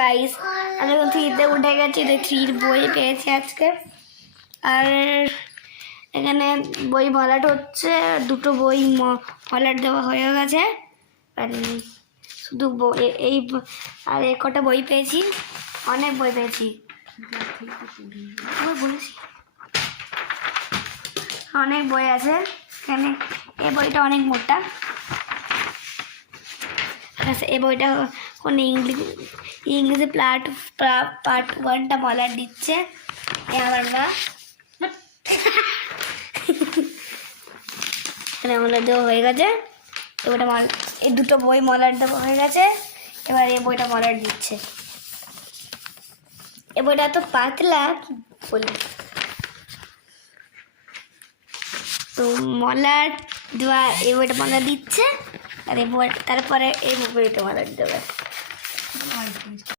Guys আমি এখন থ্রিতে উঠে গেছি, থ্রির বই পেয়েছি আজকে। আর এখানে বই মলাট হচ্ছে, দুটো বই মলাট দেওয়া হয়ে গেছে। আর শুধু এই আর কটা বই পেয়েছি, অনেক বই পেয়েছি, বলেছি অনেক বই আছে এখানে। এই বইটা অনেক মোটা, এই বইটা কোন ইংলিশে পার্ট 1টা মলাট দিচ্ছে আমার মা। এখানে মলাট দেওয়া হয়ে গেছে, এবারটা এই দুটো বই মলাট দেওয়া হয়ে গেছে। এবার এই বইটা মলাট দিচ্ছে। এই বইটা এত পাতলা কি বলি। তো মলাট দেওয়া, এই বইটা মলাট দিচ্ছে, আর এই বই তারপরে এই বইটা মলাট দেবে।